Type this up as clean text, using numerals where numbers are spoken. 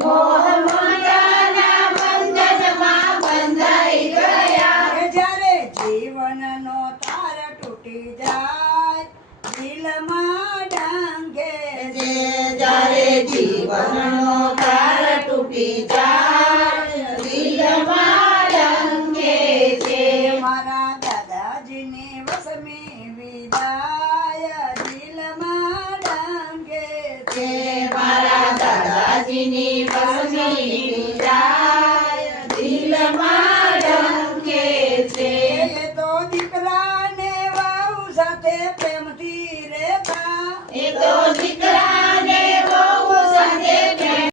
મોહ માયાના બંધનમાં બંધાઈ ગયા. જ્યારે જીવનનો તાર તૂટી જાય દિલમાં ડાંગે છે. જ્યારે જીવનનો તાર તૂટી જાય દિલમાં ડંકે છે. મારા દાદાજીની વસમી વિદાય દિલમાં ડાંગે છે. મારા દાદાજીની